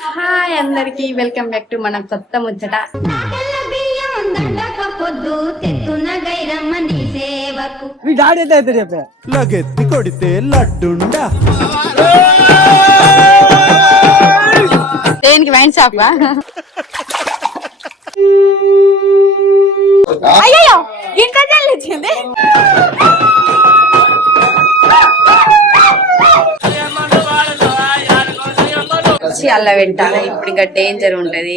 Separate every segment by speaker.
Speaker 1: Hi అందరికి welcome back to మన కొత్త ముచ్చట.
Speaker 2: మీ డాడీ ఎంత అయితే చెప్పే.
Speaker 3: లగెత్తి కొడితే లడ్డుండా.
Speaker 1: దేనికి వైన్ షాప్ అయ్యో ఇంత చెల్లించింది వచ్చి అలా పెట్టాలి ఇప్పుడు ఇంకా డేంజర్ ఉంటది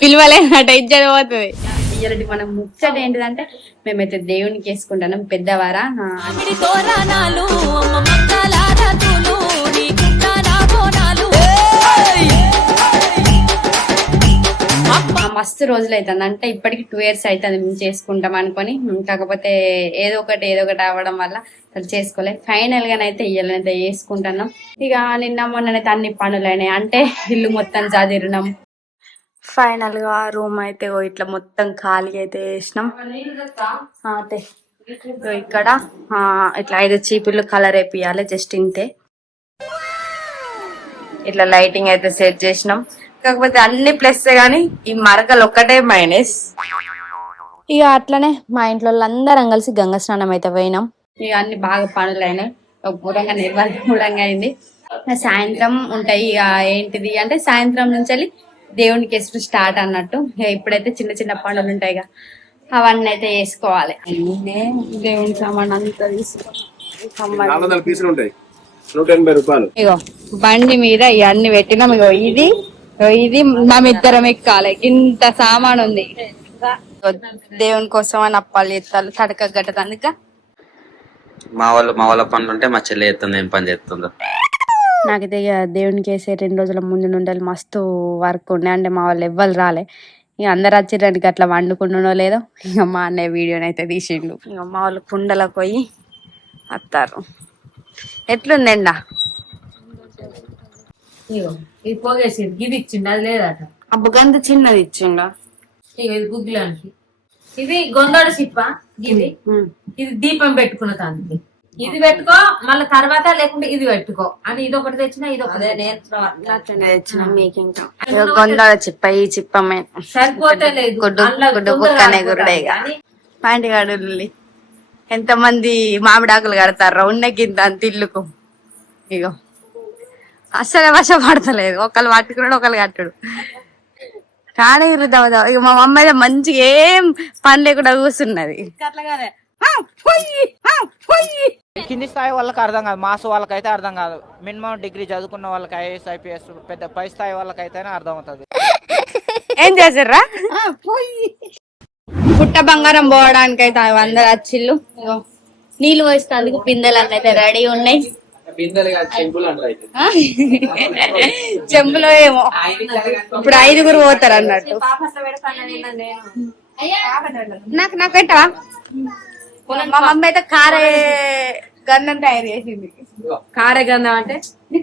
Speaker 1: పిలవలే డేంజర్ పోతుంది. ఇయ్యాలంటే మనం ముచ్చట ఏంటిదంటే మేమైతే దేవునికి వేసుకుంటున్నాం పెద్దవారా మస్తు రోజులు అవుతుంది అంటే ఇప్పటికి టూ ఇయర్స్ అవుతుంది మేము చేసుకుంటాం అనుకొని. కాకపోతే ఏదో ఒకటి ఏదో ఒకటి అవ్వడం వల్ల అసలు చేసుకోలే. ఫైనల్ గానైతే ఇయ్యాలనైతే వేసుకుంటున్నాం ఇక నిన్న మొన్ననైతే అన్ని పనులైనాయి. అంటే ఇల్లు మొత్తం చదిరినాం. ఫైనల్గా రూమ్ అయితే ఇట్లా మొత్తం ఖాళీ అయితే వేసినాం అదే. ఇక్కడ ఇట్లా ఐదు చీపుర్లు కలర్ వేపియాలి జస్ట్ ఇంతే. ఇట్లా లైటింగ్ అయితే సెట్ చేసినాం. కాకపోతే అన్ని ప్లస్ గానీ ఈ మరకలు ఒక్కటే మైనస్. ఇక అట్లనే మా ఇంట్లో అందరం కలిసి గంగ స్నానం అయితే పోయినాం. ఇక అన్ని బాగా పనులు అయినాయి. ఒక మూడంగా నిర్వహణ మూడంగా అయింది. సాయంత్రం ఉంటాయి. ఇక ఏంటిది అంటే సాయంత్రం నుంచి వెళ్ళి దేవునికి స్టార్ట్ అన్నట్టు. ఇక ఇప్పుడైతే చిన్న చిన్న పనులు ఉంటాయి ఇక. అవన్నీ అయితే వేసుకోవాలి దేవుని సామాన్ అంతా తీసుకోవాలి
Speaker 4: నూట ఎనభై రూపాయలు.
Speaker 1: ఇగో బండి మీద ఇవన్నీ పెట్టినాం. ఇగో ఇది ఇది మమిద్దరం ఎక్కాలి. ఇంత సామాన్ ఉంది దేవుని కోసం అని అప్పాలు చేస్తారు తడక గట్ట అందుక
Speaker 5: మా వాళ్ళు మా వాళ్ళ పనులు ఉంటే మా చెల్లి చేస్తుంది ఏం పని చేస్తుందో.
Speaker 1: నాకైతే ఇక దేవునికి వేసే రెండు రోజుల ముందు నుండి మస్తు వర్క్ ఉండే. అంటే మా వాళ్ళు ఎవ్వరు రాలే. ఇక అందరు వచ్చేటానికి అట్లా వండుకుంటునో లేదో ఇక మా అన్నయ్య వీడియోని అయితే తీసిండు. ఇక మా వాళ్ళు కుండలకు పోయి వస్తారు ఎట్లుందండా?
Speaker 6: ఇగో ఇది పోగేసింది ఇది ఇచ్చిండు అది లేదట.
Speaker 1: అబ్బు గంత చిన్నది ఇచ్చిండా?
Speaker 6: ఇగో ఇది గుగ్గిలానికి. ఇది గొంగడ సిప్ప ఇది. ఇది దీపం పెట్టుకున్న తండ్రి ఇది పెట్టుకో మళ్ళీ తర్వాత లేకుంటే ఇది పెట్టుకో అని ఇది ఒకటి తెచ్చినా ఇది ఒకటి తెచ్చినా.
Speaker 1: చిప్ప ఈ చిప్ప
Speaker 6: సరిపోతే లేదు.
Speaker 1: గుడ్డు గుడ్డు
Speaker 6: కుండ
Speaker 1: బుక్కనే
Speaker 6: కాకుండా
Speaker 1: గురుడేగా
Speaker 6: కానీ
Speaker 1: పాంటి గాడు ఎంత మంది మామిడాకులు కడతారు ఉన్న కింద అంత ఇల్లుకు. ఇగో. అస్సలు వశ పడతలేదు. ఒకళ్ళు పట్టుకున్నాడు ఒకళ్ళు కట్టుడు. కానీ దవదవ ఇక మా మమ్మ అయితే మంచిగా ఏం పని లేకుండా కూర్చున్నది.
Speaker 2: కింది. స్థాయి వాళ్ళకి అర్థం కాదు. మాస్ వాళ్ళకైతే అర్థం కాదు. మినిమం డిగ్రీ చదువుకున్న వాళ్ళకి ఐఏఎస్ ఐపీఎస్ పెద్ద పై స్థాయి వాళ్ళకైతేనే అర్థం అవుతుంది.
Speaker 1: ఏం చేసారా పుట్ట బంగారం పోవడానికి అయితే అందరు వచ్చిళ్ళు. ఇగో నీళ్ళు పోయినందుకు బిందెలు అన్నీ అయితే రెడీ ఉన్నాయి? చెంబులో ఏమో. ఇప్పుడు ఐదుగురు పోతారు అన్నట్టు. నాకు నాకు పెట్టవా? మా మమ్మీ అయితే కారే గంధం తయారు చేసింది.
Speaker 6: కారే గంధం అంటే?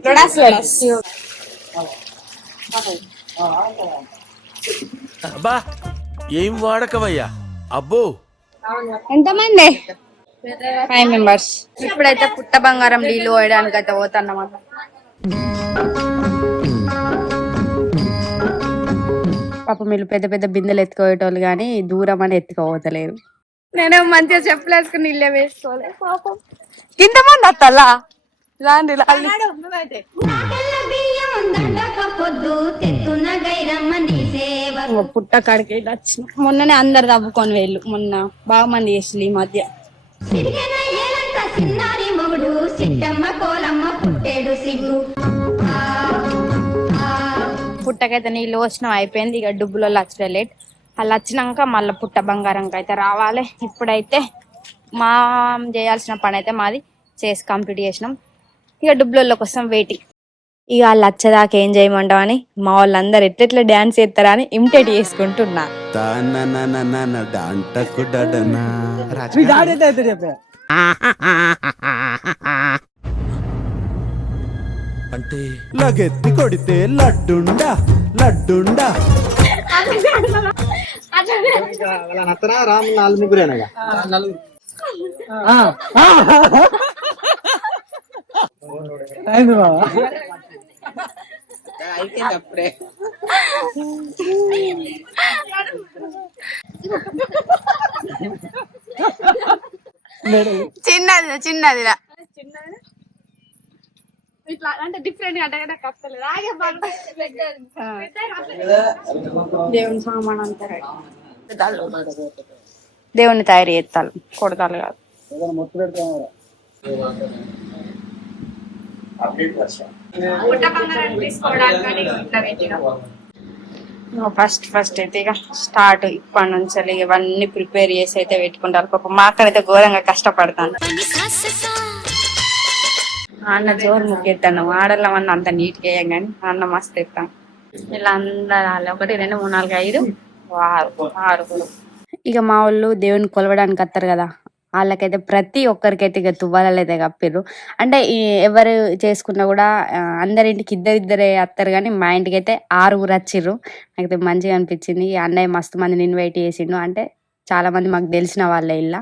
Speaker 1: లొడాస్ లొడాస్.
Speaker 7: అబ్బా ఏం వాడకవయ్యా? అబ్బో.
Speaker 1: ఎంతమంది? ఫైవ్ మెంబర్స్ ఇప్పుడైతే పుట్ట బంగారం నీళ్ళు పోయడానికి అయితే పోతాన్నమాట పాప మీరు పెద్ద పెద్ద బిందెలు ఎత్తుకోయేటోళ్ళు కానీ దూరం అని ఎత్తుకోవతలేరు నేను మంచిగా చెప్పులేసుకుని నీళ్ళే వేసుకోలే పాపం. ఇంతమంది అత్తలా పుట్ట కాడికి వెళ్ళి వచ్చిన. మొన్ననే అందరు తవ్వుకొని వెళ్ళు మొన్న బాగా మంది చేసి ఈ మధ్య.
Speaker 8: సిన్నారి మొగుడు సిట్టమ్మ కోలమ్మ పుట్టేడు సిగ్గు.
Speaker 1: పుట్టకైతే నీళ్ళు వచ్చినాం అయిపోయింది. ఇక డుబ్బులలో వచ్చిన లేట్. అలా వచ్చినాక మళ్ళీ పుట్ట బంగారంకి అయితే రావాలి. ఇప్పుడైతే మా చేయాల్సిన పని అయితే మాది చేసి కంప్లీట్ చేసినాం. ఇక డుబ్బులలో కోసం వెయిటింగ్ ఇక వాళ్ళు వచ్చేదాకా ఏం చేయమంటాం అని మా వాళ్ళందరూ ఎట్లెట్లా డ్యాన్స్ చేస్తారా అని ఇమిటేట్ చేసుకుంటున్నా
Speaker 7: అంటే
Speaker 3: లగెత్తి కొడితే లడ్డుండా లడ్డుండా
Speaker 4: వాళ్ళ నత్తనా రామ్ నాలుగు ముగ్గురేనగా
Speaker 1: చిన్నది చిన్నది
Speaker 9: ఇట్లా అంటే డిఫరెంట్ అంటే నాకు దేవుని సామాన్ అంటారు
Speaker 1: దేవుని తయారు చేస్తాను కొడతాలు కాదు. ఫస్ట్ ఫస్ట్ అయితే ఇక స్టార్ట్ ఇప్పటి నుంచి ఇవన్నీ ప్రిపేర్ చేసి అయితే పెట్టుకుంటారు. పాపం మా అక్కడైతే ఘోరంగా కష్టపడతాను. అన్న జోరు ముగ్గెత్తాను ఆడలం అన్న అంత నీట్గా వేయం కానీ అన్న మస్తు ఎత్తాను ఇలా అందరూ ఒకటి రెండు మూడు నాలుగు ఐదు ఆరు ఆరుగురు. ఇక మా వాళ్ళు దేవుని కొలవడానికి వస్తారు కదా. వాళ్ళకైతే ప్రతి ఒక్కరికైతే ఇక తువ్వాలలో అయితే కప్పిర్రు. అంటే ఎవరు చేసుకున్నా కూడా అందరింటికి ఇద్దరిద్దరే వస్తారు కానీ మా ఇంటికి అయితే ఆరుగురు వచ్చిర్రు. నాకైతే మంచిగా అనిపించింది. ఈ అన్నయ్య మస్తు మందిని ఇన్వైట్ చేసిండు. అంటే చాలా మంది మాకు తెలిసిన వాళ్ళే ఇలా.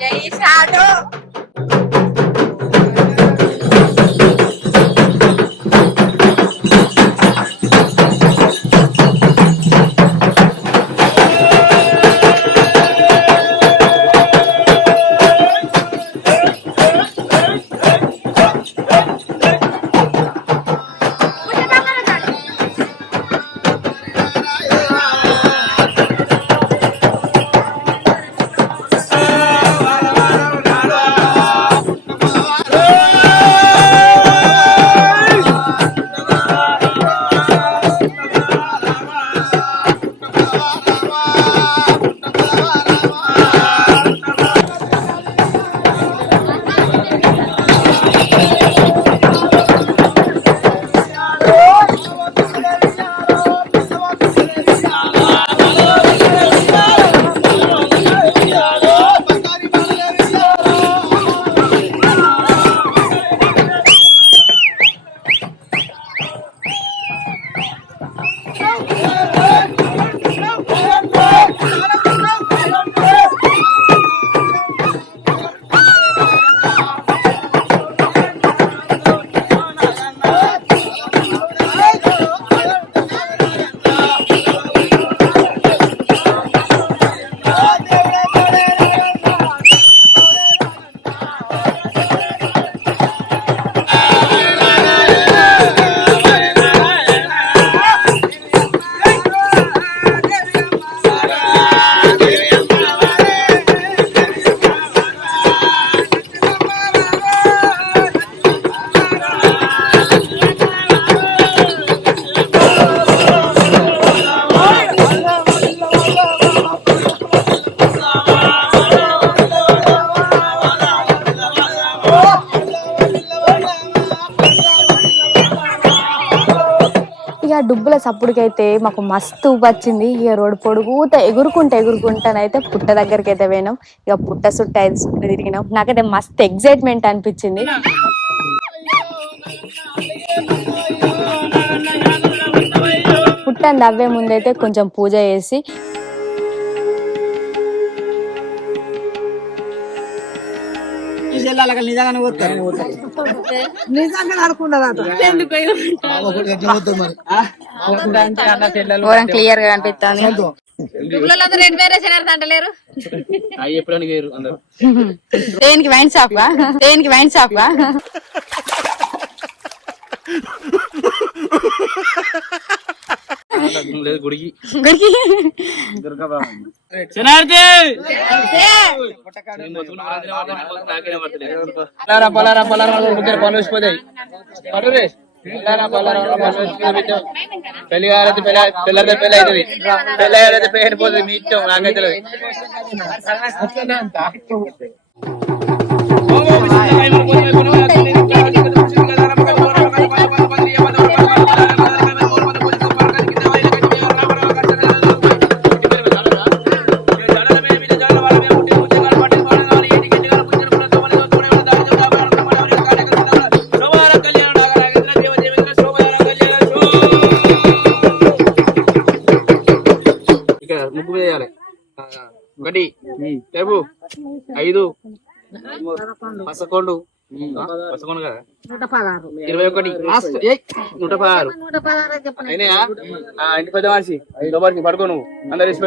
Speaker 1: జై షాడు డుబ్బుల సప్పుడుకైతే మాకు మస్తు వచ్చింది ఇక రోడ్డు పొడుగుతా ఎగురుకుంటా ఎగురుకుంటానైతే పుట్ట దగ్గరికి అయితే పోయినాం. ఇక పుట్ట సుట్ట ఐదు సుట్ట తిరిగినాం. నాకైతే మస్తు ఎగ్జైట్మెంట్ అనిపించింది. పుట్టని దవ్వే ముందైతే కొంచెం పూజ చేసి ఘోరం క్లియర్గా కనిపిస్తుంది దేనికి వైన్ షాప్ దేనికి వైన్ షాప్
Speaker 2: గుడికి
Speaker 4: పలారా పలారా పలారా పనులు వచ్చిపోతాయి పెళ్ళి కాలేదు పెళ్ళి పిల్లలతో పెళ్ళి అవుతుంది పెళ్ళి అయితే పెళ్ళి పోతుంది మీ ఇష్టం నాకైతే తెలియదు. ఐదు. పసకొండు ఆ, పసకొండు కదా? ఇరవై ఒకటి. లాస్ట్. ఏయ్, నూట పదహారు. ఇంటి పెద్ద మనిషి లోపలికి పడుకో నువ్వు. అందరు వేసి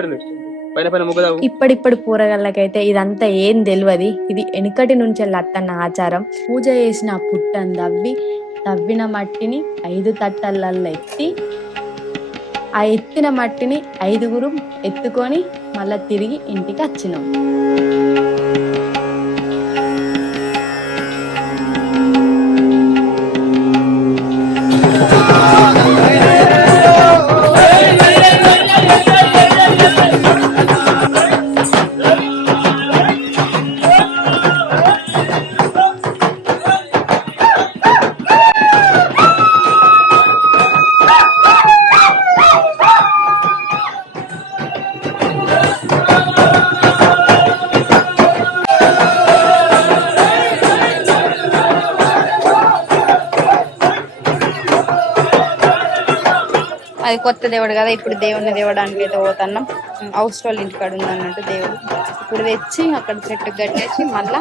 Speaker 1: పూరగాళ్ళకైతే ఇదంతా ఏం తెలియదు. ఇది వెనుకటి నుంచి అత్తన్న ఆచారం. పూజ చేసిన పుట్టను దవ్వి తవ్విన మట్టిని ఐదు తట్టలల్లో ఎత్తి ఆ ఎత్తిన మట్టిని ఐదుగురు ఎత్తుకొని మళ్ళా తిరిగి ఇంటికి వచ్చినాం. కొత్త దేవుడు కదా ఇప్పుడు దేవుడిని దేవడానికి అయితే పోతున్నాం. హౌస్ వాళ్ళ ఇంటికాడ ఉంది అన్నట్టు దేవుడు. ఇప్పుడు తెచ్చి అక్కడ చెట్టు కట్టేసి మళ్ళా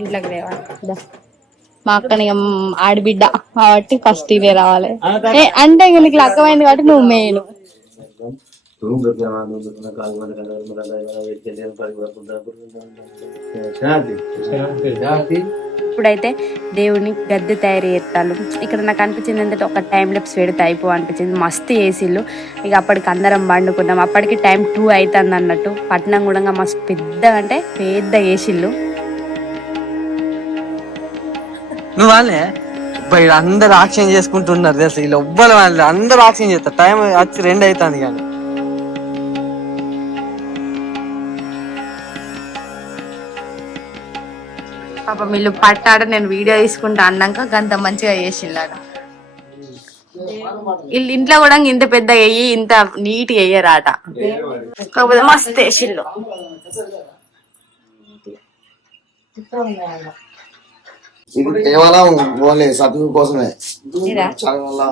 Speaker 1: ఇంట్లోకి తేవాలి దా. మా అక్కని ఇక ఆడబిడ్డ కాబట్టి ఫస్ట్ ఇదే రావాలి. అంటే ఇక నీకు లక్కమైంది కాబట్టి నువ్వు మెయిన్ ఇప్పుడైతే దేవుని గద్దె తయారు చేస్తాను. ఇక్కడ నాకు అనిపించింది ఏంటంటే ఒక టైం లెప్స్ పెడితే అయిపో అనిపించింది. మస్తు ఏసీలు ఇక అప్పటికి అందరం పండుకున్నాం. అప్పటికి టైం టూ అవుతుంది అన్నట్టు. పట్నం కూడా మస్తు పెద్ద అంటే పెద్ద ఏసీలు
Speaker 10: నువ్వు వాళ్ళే? అందరు ఆక్షన్ చేసుకుంటున్నారు తెలుసు? వీళ్ళు ఎవ్వరు వాళ్ళు? అందరు ఆక్షన్ చేస్తారు. టైం వచ్చి రెండు అవుతుంది కానీ
Speaker 1: పాప వీళ్ళు పట్టాడ నేను వీడియో తీసుకుంటా అన్నాక గంత మంచిగా చేసిండాడ వీళ్ళు ఇంట్లో కూడా ఇంత పెద్ద వేయి ఇంత నీట్ వేయరాట కాకపోతే మస్తు వేసిళ్ళు
Speaker 4: ఇది కేవలం ఓన్లీ సర్టిఫికేట్ కోసమే.
Speaker 1: ఇదా?
Speaker 4: చాలా వల్ల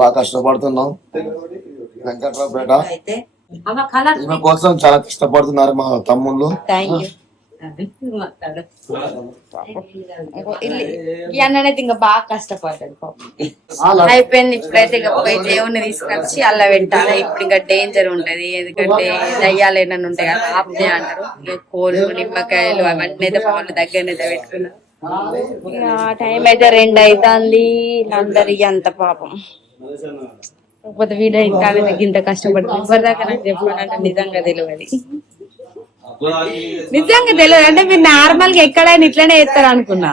Speaker 4: బాగా కష్టపడుతున్నాం. వెంకట్రావుపేట. ఈమె కోసం చాలా కష్టపడుతున్నారు మా తమ్ముళ్ళు.
Speaker 1: ఈ అన్ననైతే ఇంకా బాగా కష్టపడ్డాడు పాపం. అయిపోయింది ఇప్పుడైతే ఇక పోయి దేవుని తీసుకొచ్చి అలా పెట్టాలి. ఇప్పుడు ఇంకా డేంజర్ ఉంటది. ఎందుకంటే దయ్యాలు ఏమైనా ఉంటాయి కదా ఆపుతాయి అంటారు. కోళ్ళు నిమ్మకాయలు అవన్నీ అయితే వాళ్ళ దగ్గరనైతే పెట్టుకున్నారు. ఇక టైం అయితే రెండు అవుతుంది అందరికి అంత పాపం. కాకపోతే వీడియో ఇంత ఇంత కష్టపడుతుంది ఇప్పటిదాకా నాకు చెప్పాలంటే నిజంగా తెలియదు. నిజంగా తెలియదు. అంటే మీరు నార్మల్గా ఎక్కడైనా ఇట్లనే చేస్తారు అనుకున్నా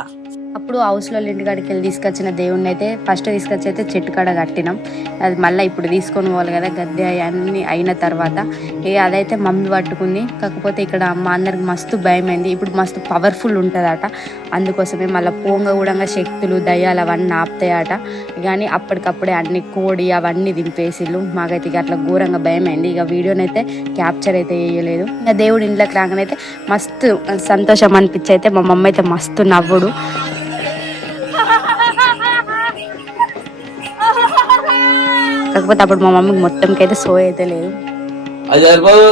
Speaker 1: అప్పుడు హౌస్లో ఇంటికాడికి వెళ్ళి తీసుకొచ్చిన దేవుణ్ణి అయితే ఫస్ట్ తీసుకొచ్చి అయితే చెట్టు కాడ కట్టినాం. అది మళ్ళీ ఇప్పుడు తీసుకొని పోవాలి కదా గద్దె అన్నీ అయిన తర్వాత. ఏ అదైతే మమ్మీ పట్టుకుంది. కాకపోతే ఇక్కడ మా అందరికి మస్తు భయమైంది. ఇప్పుడు మస్తు పవర్ఫుల్ ఉంటుందట. అందుకోసమే మళ్ళీ పోంగ కూడా శక్తులు దయ్యాలు అవన్నీ ఆపుతాయట. కానీ అప్పటికప్పుడే అన్ని కోడి అవన్నీ దింపేసిళ్ళు. మాకైతే ఇక అట్లా ఘోరంగా భయమైంది. ఇక వీడియోనైతే క్యాప్చర్ అయితే చేయలేదు. ఇక దేవుడు ఇంట్లోకి రాగానైతే మస్తు సంతోషం అనిపించి అయితే మా మమ్మీ అయితే మస్తు నవ్వుడు. కాకపోతే అప్పుడు మా మమ్మీకి మొత్తంకి అయితే సో అయితే లేదు
Speaker 7: సరిపోదు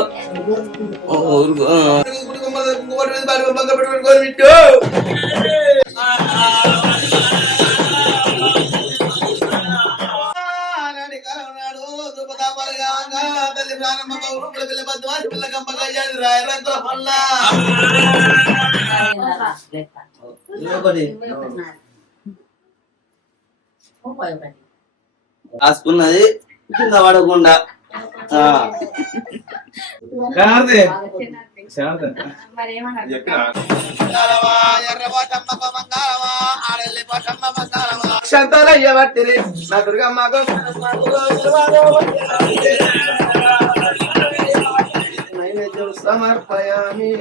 Speaker 5: రాసుకున్నది
Speaker 10: కింద పడకుండా ఆ.
Speaker 4: శారదే శారద
Speaker 9: మరి ఏమన్నారు
Speaker 4: అక్షంతలు అయ్యబట్టిరి నా నైవేద్యం సమర్పయామి.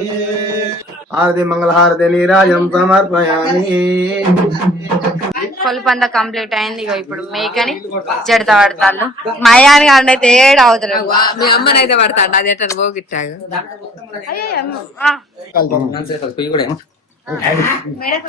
Speaker 4: హారతి మంగళహారతి నీరాజం సమర్పయామి.
Speaker 1: కొలుపంత కంప్లీట్ అయింది ఇగో ఇప్పుడు మేకని జడత పడతాళ్ళు. మయాని గారిని అయితే ఏడు అవుతారు.
Speaker 6: మీ అమ్మని అయితే పడతాడు అది ఎట్లా పోగిట్టాగా.
Speaker 9: మేడకు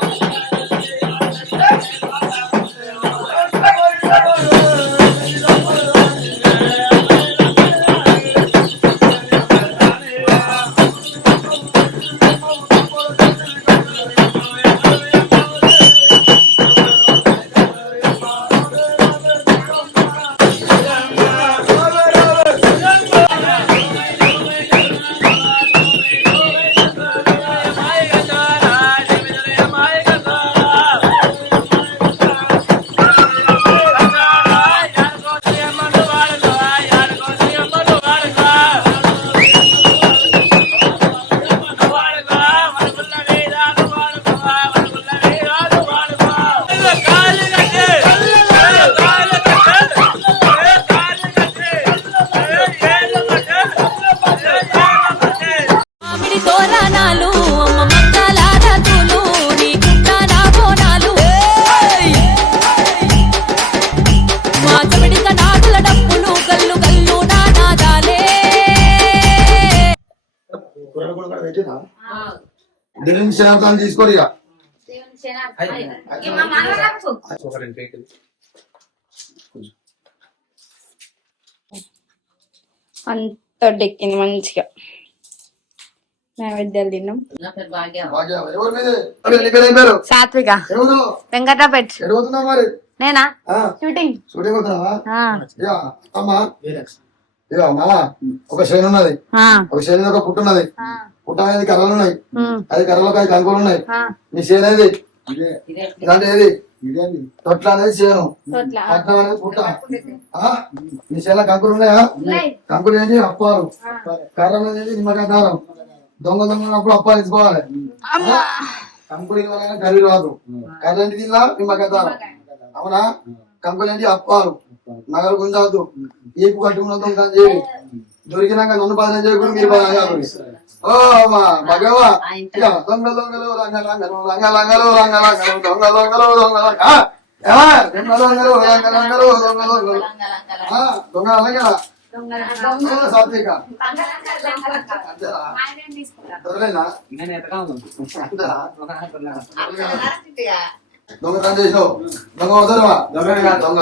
Speaker 10: Oh, శనార్థాన్ని తీసుకోరు ఇక.
Speaker 1: అంత డెక్కింది మంచిగా. నైవేద్యాలు తిన్నాం. సాత్విక.
Speaker 10: మరి?
Speaker 1: నేనా? షూటింగ్.
Speaker 10: షూటింగ్ అమ్మా. ఒక శైలి ఉన్నది. ఒక శైలి ఒక పుట్టు ఉన్నది
Speaker 1: ఆ,
Speaker 10: పుట్ట అనేది కర్రలు ఉన్నాయి. అది కర్రలకు ఐదు కంకులు ఉన్నాయి.
Speaker 1: ఆ.
Speaker 10: నీ చేను ఏది? ఇలాంటి ఏది? తొట్ల అనేది చేను.
Speaker 9: తొట్ల.
Speaker 10: పట్నం అనేది పుట్ట ఆ? నీ చేనులో కంకులు ఉన్నాయా? కంకులు ఏంటి? అప్పాలు. కర్రలు అనేది నిమ్మకాయ దారం. దొంగ దొంగ అప్పాలు ఇచ్చుకోవాలి కంకులు ఇవ్వాలని కర్రీ రాదు కర్రీ ఏంటి తిన్నా నిమ్మకాయ దారం. అవునా? కంకులు ఏంటి? అప్పాలు. నగలు గుంజవద్దు ఈపు కట్టుకున్న దొంగ చేయి దొరికినాక నన్ను బాధ చేయకూడదు మీరు బాధ ఓ అమ్మా భగవా. దొంగ దొంగలు రంగ రంగలు రంగ రంగలు రంగ రంగలు దొంగ దొంగలు దొంగ? దొంగ దొంగలు రంగ రంగలు దొంగ దొంగలు. దొంగ రంగ దొంగ సాత్విక. దొరలేనా? అంతేనా? దొంగ తను చేసినావు. దొంగ అవసరమా దొంగ దొంగ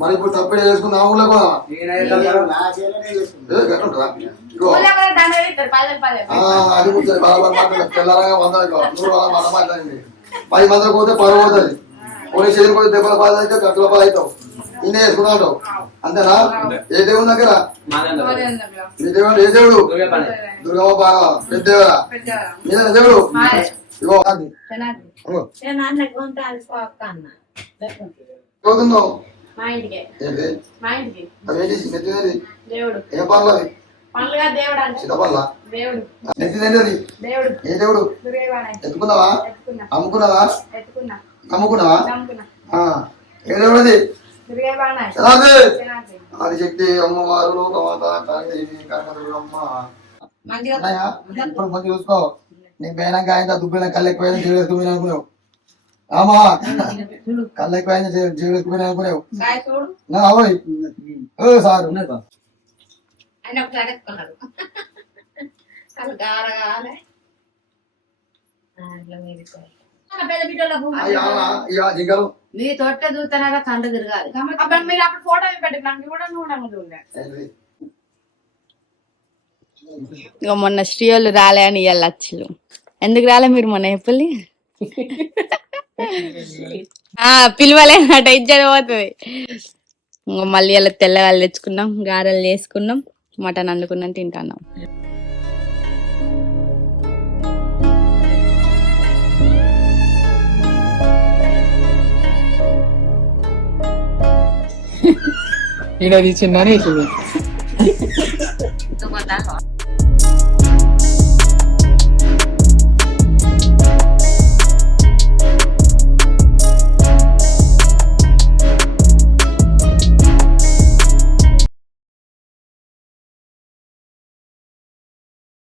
Speaker 10: మరి ఇప్పుడు తప్పుడు చేసుకున్నా ఊళ్ళో కూడా. ఆ, అది కూర్చొని తెల్లారగా వంద. నూరు మాట పది మందికి పోతే పరువు పోతుంది పోలీస్ స్టేషన్ పోతే దెబ్బల బాధ అయితే గట్టుల బాధ అవుతావు. ఇన్నే చేసుకున్నావు అంతేనా? ఏ దేవుని దగ్గర? నీ దేవుడు ఏ దేవుడు? దుర్గమ్మ బాగా పెద్ద దేవుడా? మీద. దేవుడు ఇగో అది.
Speaker 9: మా ఇంటికి.
Speaker 10: ఏంటి
Speaker 9: మా ఇంటికి.
Speaker 10: అవేంటి నెత్తినేది
Speaker 9: దేవుడు.
Speaker 10: ఏ పనులు అవి?
Speaker 9: పండుగ దేవుడు అంటే.
Speaker 10: చిన్నపల్ల
Speaker 9: దేవుడు.
Speaker 10: నెత్తినేది అది?
Speaker 9: దేవుడు.
Speaker 10: ఏ దేవుడు?
Speaker 9: దుర్గేవాడే
Speaker 10: ఎత్తుకున్నావా?
Speaker 9: ఎత్తుకున్నా.
Speaker 10: అమ్ముకున్నావా
Speaker 9: ఎత్తుకున్నా.
Speaker 10: నమ్ముకున్నావా. ఏ దేవుడు అది? అమ్మవారు లోకమాత ఇప్పుడు మంచి చూసుకో. నీకు పోయినాక ఆయన దుబ్బిన కళ్ళు ఎక్కువైనా జీవులు ఎక్కువైనా అనుకున్నావు. ఆమా నా అవయ్ ఓ సారు
Speaker 6: తొట్ట చూస్తున్నారా కంట తిరగాలి
Speaker 9: అప్పుడు మీరు అప్పుడు ఫోటో పెట్టి కూడా
Speaker 1: ఇక మొన్న శ్రీ వాళ్ళు రాలే అని ఇవాళ ఎందుకు రాలే మీరు మొన్న చెప్పలి పిలవలే అటు ఇచ్చేది పోతుంది. మళ్ళీ అలా తెల్లవాళ్ళు తెచ్చుకున్నాం గారెలు చేసుకున్నాం మటన్ వండుకున్నాం తింటున్నాం.
Speaker 2: ఈడ చిన్న